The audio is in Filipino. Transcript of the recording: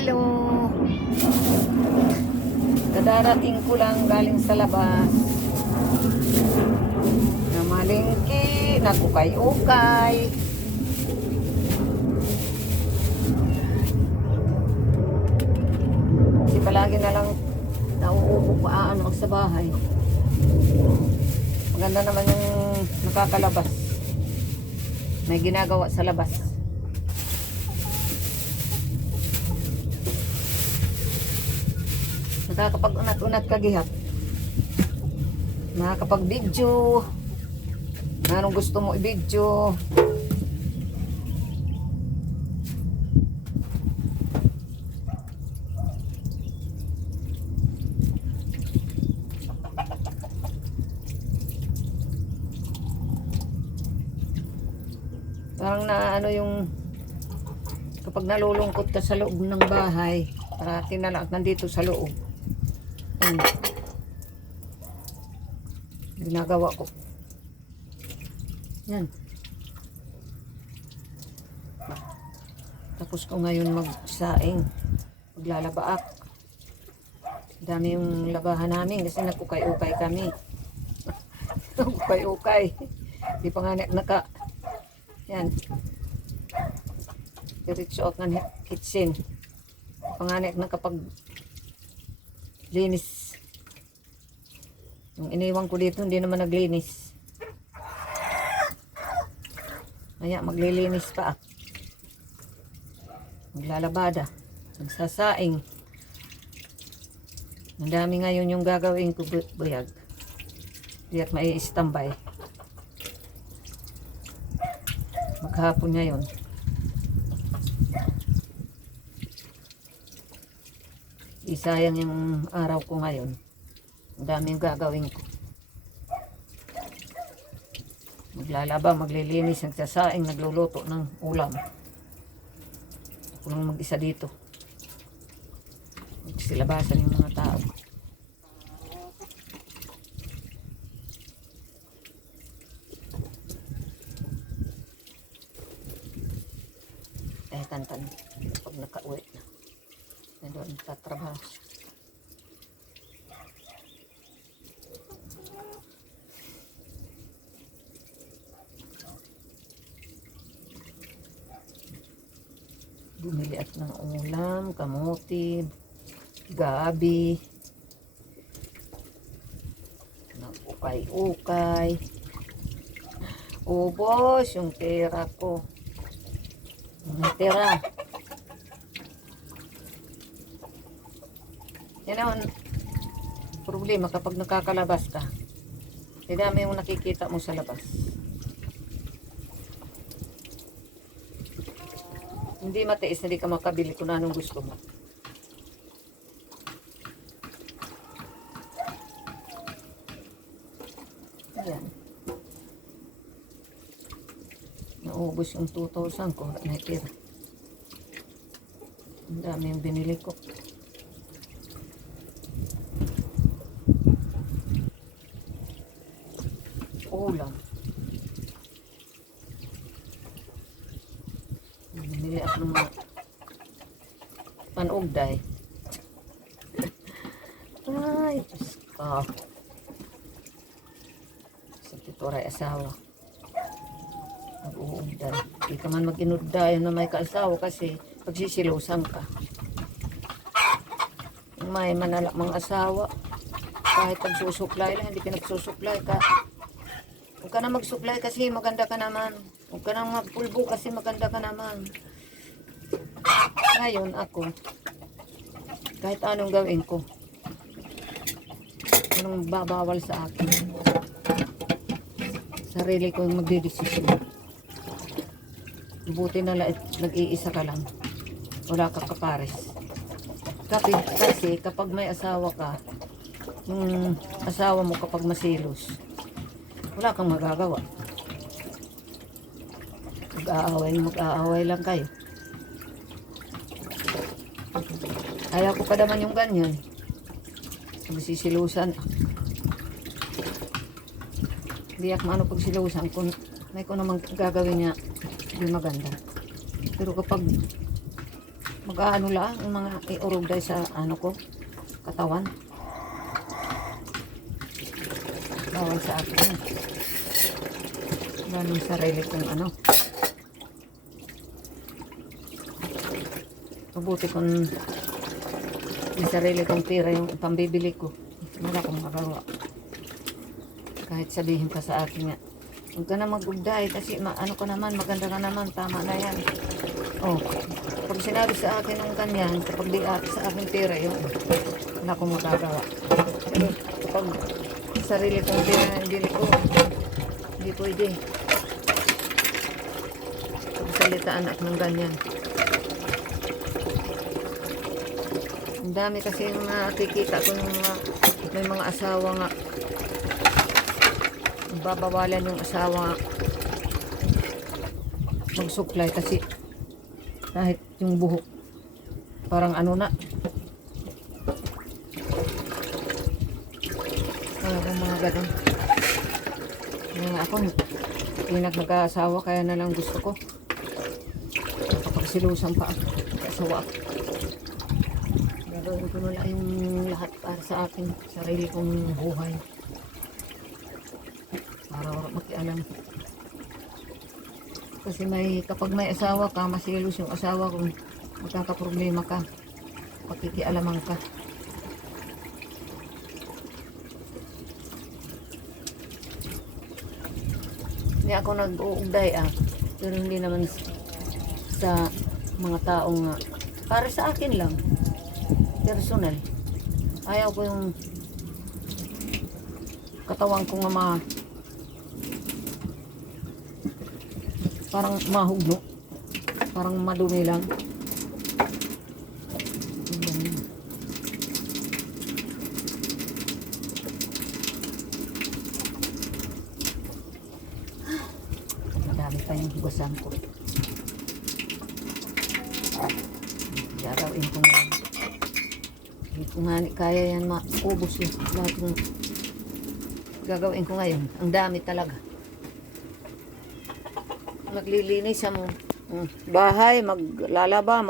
Hello! Kadarating ko lang galing sa labas. Namalingki, nagukay-ukay. Kasi palagi na lang nauubo pa ako sa bahay. Maganda naman yung nakakalabas. May ginagawa sa labas. Nakakapag-unat-unat kagihap. Nakakapag-video. Anong gusto mo i-video? Parang na ano yung kapag nalulungkot ka sa loob ng bahay, parati na lang nandito sa loob. Yan. Ginagawa ko. Yan. Tapos ko ngayon magsaing. Maglalabaak. Dami yung labahan namin kasi nagkukay-ukay kami. Nagkukay-ukay. Di pa nga naka... Yan. Diretso ako ng kitchen. Panganek na kapag linis. Yung iniwan ko dito, hindi naman naglinis. Kaya maglilinis pa. Maglalabada. Magsasaing. Ang dami ngayon yung gagawin ko, buyag. Hindi at may standby. Maghapon ngayon. Isayang yung araw ko ngayon. Ang daming gagawin ko. Maglalaba, maglilinis, nagsasaing, nagluluto ng ulam. Ako lang mag-isa dito. Magsilabasan yung mga tao. Tantan pag nakauwi na. Doon tatrabaho. Bumili at ng ulam, kamuti, gabi, nag-ukay-ukay. Ubos yung pera ko. Tira. Yan ang problema kapag nakakalabas ka. Dami yung nakikita mo sa labas. Hindi matiis na di ka makabili kung anong gusto mo. Ayan. Naubos yung 2,000 ko. Natira. Ang dami yung binili ko. Ulam. Binili ako ng mga panugday. Ay, Diyos ko. Sa tituray asawa. Mag-uugday. Hindi ka man mag-inugday na may kaasawa kasi pagsisilusan ka. May manalak mga asawa. Kahit pagsusuklay lang, hindi ka nagsusuklay ka. Huwag ka na magsuklay kasi maganda ka naman. Huwag ka na magpulbo kasi maganda ka naman. Ngayon ako, kahit anong gawin ko, anong babawal sa akin, sarili ko yung magdidesisyon. Buti na lang nag-iisa ka lang. Wala ka kapares. Kasi kapag may asawa ka, yung asawa mo kapag masilos, wala kang magagawa. Mag-aaway lang kayo. Ayaw ko pa naman yung ganyan. Magsisilusan. Hindi ako maano pagsilusan kung may ko naman gagawin niya hindi maganda. Pero kapag Mag-aano lang, yung mga iurog dahil sa ano ko, katawan. Bawal sa akin. Lalo yung sarili kong ano. Mabuti kung yung sarili kong pira yung pambibili ko. Wala akong magawa. Kahit sabihin pa sa akin nga, huwag ka na mag-ugday kasi ano ka naman, maganda ka naman, tama na yan. Oh, pag sinabi sa akin ng ganyan, kapag di sa akin pira yun, wala akong magagawa. Pero kapag sarili kong pira na bili ko, hindi pwede. Pagsalitaan at ng ganyan. Ang dami kasi yung nakikita ko ng mga, may mga asawa nga, babawalan yung asawa magsuklay kasi kahit yung buhok parang ano na mga ganun. Yung ako nag-asawa kaya na lang gusto ko kapagsilusan pa ako kasawa ako. Gagawin ko na lang yung lahat para sa akin sarili kong buhay para makialam. Kasi kapag may asawa ka, masilos yung asawa kung magkakaproblema ka, pakikialaman ka. Hindi ako nag-uugday pero hindi naman sa mga taong para sa akin lang, personal. Ayaw ko yung katawan ko nga parang mahugno, parang madumi lang. Madami pa yung hugasan ko. Gagawin ko nga. Hindi ko nga kaya yan maubos yun. Lahat yung gagawin ko ngayon. Ang dami talaga. Maglilinis sa bahay, maglalaba,